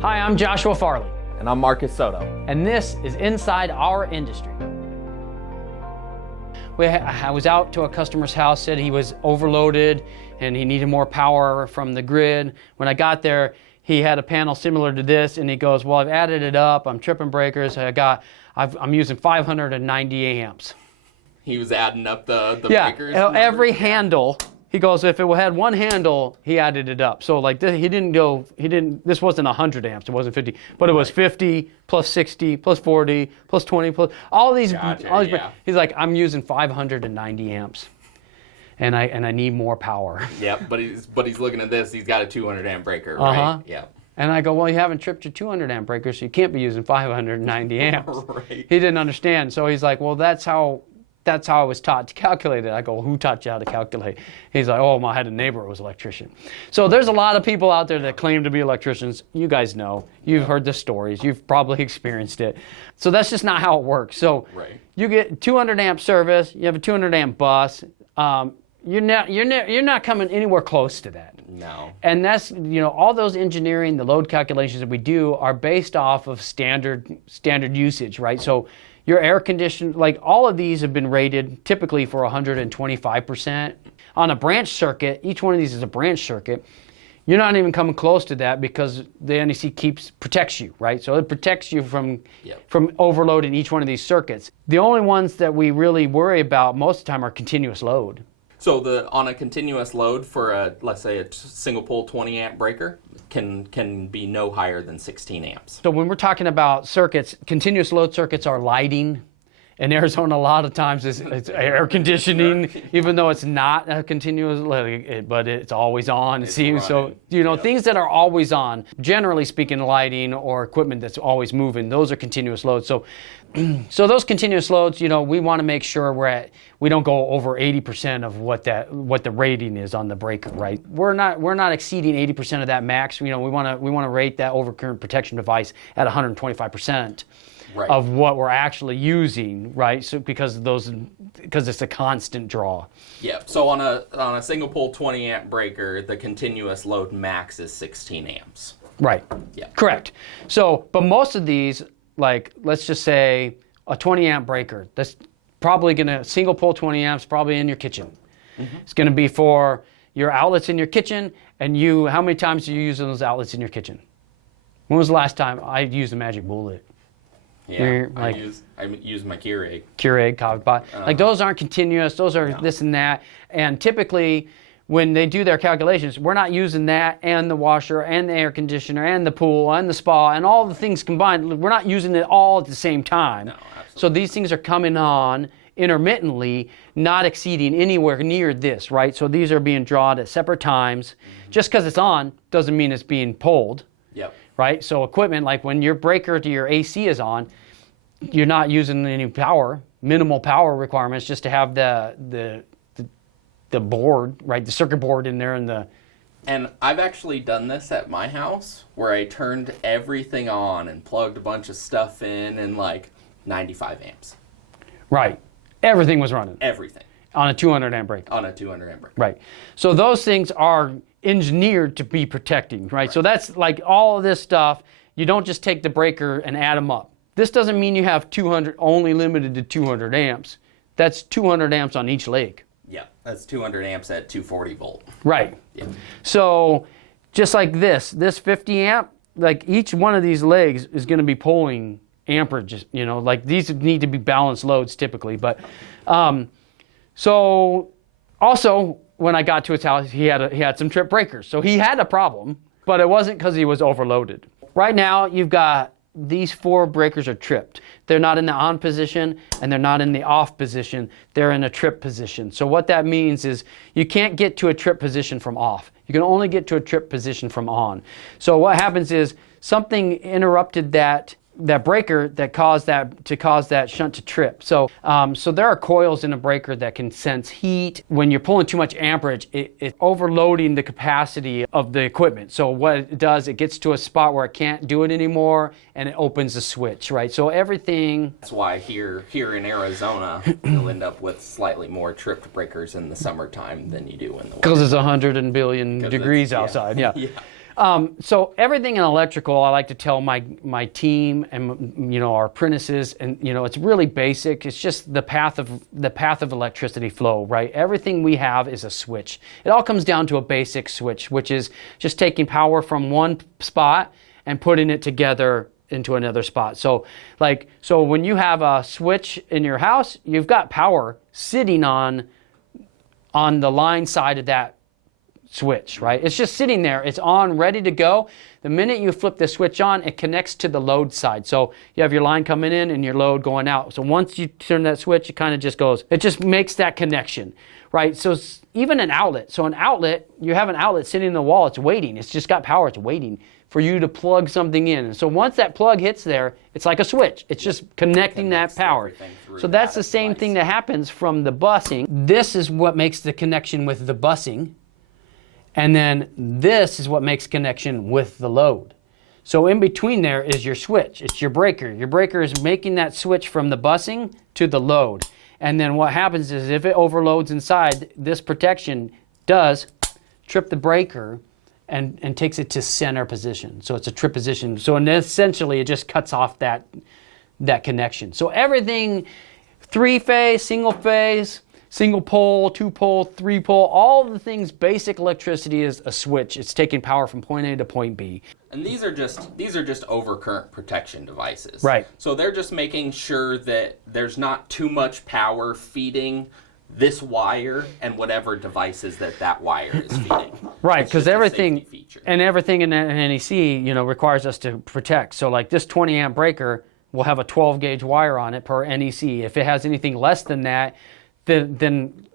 Hi, I'm Joshua Farley. And I'm Marcus Soto. And this is Inside Our Industry. I was out to a customer's house, said he was overloaded and he needed more power from the grid. When I got there, he had a panel similar to this, and he goes, well, I've added it up, I'm tripping breakers, I'm using 590 amps. He was adding up the breakers? Yeah, every handle. He goes, if it had one handle, he added it up. So like this, this wasn't 100 amps, it wasn't 50, but it was 50 plus 60 plus 40 plus 20 plus all these. Gotcha, He's like, I'm using 590 amps, and I need more power. Yeah, but he's looking at this. He's got a 200 amp breaker, right? Yeah. And I go, well, you haven't tripped your 200 amp breaker, so you can't be using 590 amps. Right. He didn't understand, so he's like, well, that's how I was taught to calculate it. I go, well, who taught you how to calculate? He's like, oh, I had a neighbor who was an electrician. So there's a lot of people out there that claim to be electricians. You guys know. You've heard the stories. You've probably experienced it. So that's just not how it works. So you get 200 amp service. You have a 200 amp bus. You're not coming anywhere close to that. No. And that's, all those engineering, the load calculations that we do are based off of standard usage, right? So your air conditioner, like all of these have been rated typically for 125%. On a branch circuit, each one of these is a branch circuit. You're not even coming close to that because the NEC protects you, right? So it protects you from overloading each one of these circuits. The only ones that we really worry about most of the time are continuous load. So on a continuous load for let's say a single pole 20 amp breaker can be no higher than 16 amps. So when we're talking about circuits, continuous load circuits are lighting. In Arizona, a lot of times it's air conditioning, even though it's not a continuous, but it's always on. So things that are always on, generally speaking, lighting or equipment that's always moving, those are continuous loads. So those continuous loads, we want to make sure we don't go over 80% of what the rating is on the breaker, right? We're not exceeding 80% of that max. We want to rate that overcurrent protection device at 125%. Right. Of what we're actually using, right? So because it's a constant draw. Yeah. So on a single pole 20 amp breaker, the continuous load max is 16 amps. Right. Yeah. Correct. So, but most of these, like let's just say a 20 amp breaker, that's probably single pole 20 amps, probably in your kitchen. Mm-hmm. It's gonna be for your outlets in your kitchen, and how many times do you use those outlets in your kitchen? When was the last time I used a magic bullet? Yeah, I use my Keurig. Keurig, coffee pot. Like those aren't continuous. Those are this and that. And typically, when they do their calculations, we're not using that and the washer and the air conditioner and the pool and the spa and all the things combined. We're not using it all at the same time. No, absolutely. So these things are coming on intermittently, not exceeding anywhere near this, right? So these are being drawn at separate times. Mm-hmm. Just because it's on doesn't mean it's being pulled. Yep. Right? So equipment, like when your breaker to your AC is on, you're not using any power, minimal power requirements just to have the board, right? The circuit board in there And I've actually done this at my house where I turned everything on and plugged a bunch of stuff in and like 95 amps. Right. Everything was running. Everything. On a 200 amp breaker. On a 200 amp breaker. Right. So those things are engineered to be protecting, right? So that's like all of this stuff. You don't just take the breaker and add them up. This doesn't mean you have 200, only limited to 200 amps. That's 200 amps on each leg. Yeah, that's 200 amps at 240 volt. Right. Yeah. So just like this 50 amp, like each one of these legs is going to be pulling amperage, like these need to be balanced loads typically. But so also when I got to his house, he had some trip breakers. So he had a problem, but it wasn't because he was overloaded. Right now, you've got these 4 breakers are tripped. They're not in the on position and they're not in the off position. They're in a trip position. So what that means is you can't get to a trip position from off. You can only get to a trip position from on. So what happens is something interrupted that breaker that caused that shunt to trip. So there are coils in a breaker that can sense heat. When you're pulling too much amperage, it's overloading the capacity of the equipment. So what it does, it gets to a spot where it can't do it anymore, and it opens the switch, right? So everything. That's why here in Arizona, you'll end up with slightly more tripped breakers in the summertime than you do in the winter. Because it's 100 billion degrees outside, yeah. Yeah. So everything in electrical, I like to tell my team and our apprentices, and it's really basic. It's just the path of electricity flow, right? Everything we have is a switch. It all comes down to a basic switch, which is just taking power from one spot and putting it together into another spot. So when you have a switch in your house, you've got power sitting on the line side of that switch, right? It's just sitting there. It's on, ready to go. The minute you flip the switch on, it connects to the load side. So you have your line coming in and your load going out. So once you turn that switch, it kind of just goes, it just makes that connection, right? So even an outlet. So an outlet, you have an outlet sitting in the wall, it's waiting. It's just got power, it's waiting for you to plug something in. And so once that plug hits there, it's like a switch. It's just connecting that power. So that's the same thing that happens from the busing. This is what makes the connection with the busing. And then this is what makes connection with the load. So in between there is your switch. It's your breaker. Your breaker is making that switch from the busing to the load. And then what happens is if it overloads inside, this protection does trip the breaker and takes it to center position. So it's a trip position. So essentially it just cuts off that connection. So everything, 3-phase, single pole, 2-pole, 3-pole, all the things, basic electricity is a switch. It's taking power from point A to point B. And these are just overcurrent protection devices. Right. So they're just making sure that there's not too much power feeding this wire and whatever devices that wire is feeding. Right, because everything in an NEC, requires us to protect. So like this 20 amp breaker will have a 12 gauge wire on it per NEC. If it has anything less than that, then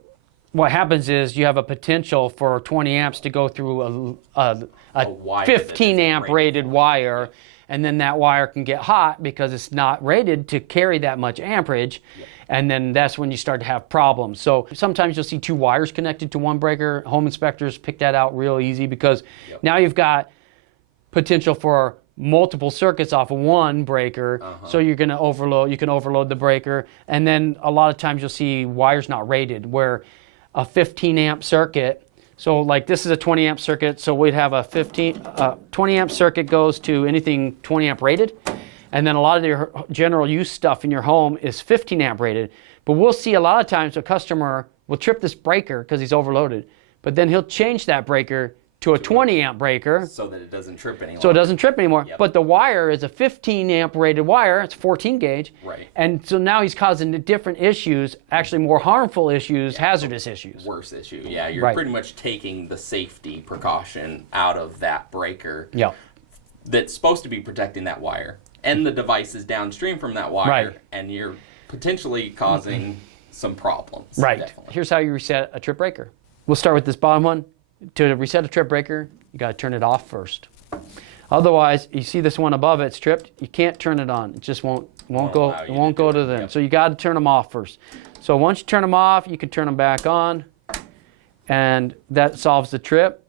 what happens is you have a potential for 20 amps to go through a 15 amp rated wire, and then that wire can get hot because it's not rated to carry that much amperage. Yep. And then that's when you start to have problems. So sometimes you'll see 2 wires connected to one breaker. Home inspectors pick that out real easy because now you've got potential for multiple circuits off of one breaker. So you're going to overload, you can overload the breaker. And then a lot of times you'll see wires not rated where a 15 amp circuit, so like this is a 20 amp circuit, so we'd have a 20 amp circuit goes to anything 20 amp rated. And then a lot of your general use stuff in your home is 15 amp rated. But we'll see a lot of times a customer will trip this breaker because he's overloaded, but then he'll change that breaker to a 20 amp breaker. So that it doesn't trip anymore. So it doesn't trip anymore. Yep. But the wire is a 15 amp rated wire. It's 14 gauge. Right. And so now he's causing different issues, actually more harmful issues, hazardous issues. Worse issue. Yeah, you're pretty much taking the safety precaution out of that breaker. Yeah. That's supposed to be protecting that wire and the devices downstream from that wire, and you're potentially causing some problems. Right. Definitely. Here's how you reset a trip breaker. We'll start with this bottom one. To reset a trip breaker, you got to turn it off first. Otherwise, you see this one above it's tripped. You can't turn it on. It just won't go to them. So you got to turn them off first. So once you turn them off, you can turn them back on, and that solves the trip.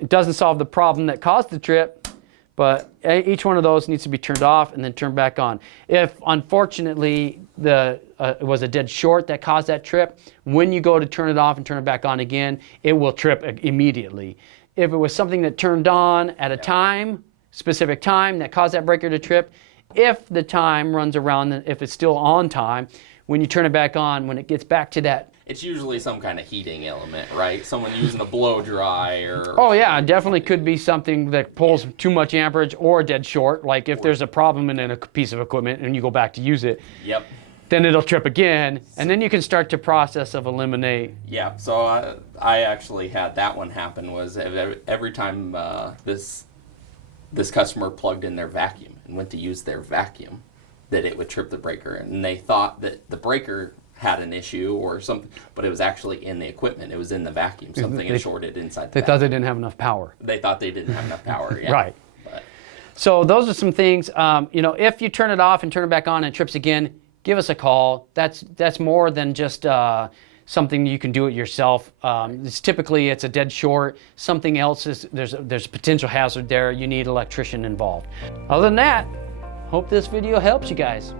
It doesn't solve the problem that caused the trip, but each one of those needs to be turned off and then turned back on. If unfortunately it was a dead short that caused that trip, when you go to turn it off and turn it back on again, it will trip immediately. If it was something that turned on at a specific time that caused that breaker to trip, if the time runs around, if it's still on time, when you turn it back on, when it gets back to that, it's usually some kind of heating element, right? Someone using a blow dry or... Oh yeah, it definitely could be something that pulls too much amperage or dead short. Like if there's a problem in a piece of equipment and you go back to use it, then it'll trip again, and then you can start the process of eliminate. Yeah, so I actually had that one happen was every time this customer plugged in their vacuum and went to use their vacuum, that it would trip the breaker. And they thought that the breaker had an issue or something, but it was actually in the equipment. It was in the vacuum. Something had shorted inside the vacuum. They thought they didn't have enough power. They thought they didn't have enough power, yeah. Right. But. So those are some things, if you turn it off and turn it back on and it trips again, give us a call. That's more than just something you can do it yourself. It's a dead short. Something else there's a potential hazard there. You need an electrician involved. Other than that, hope this video helps you guys.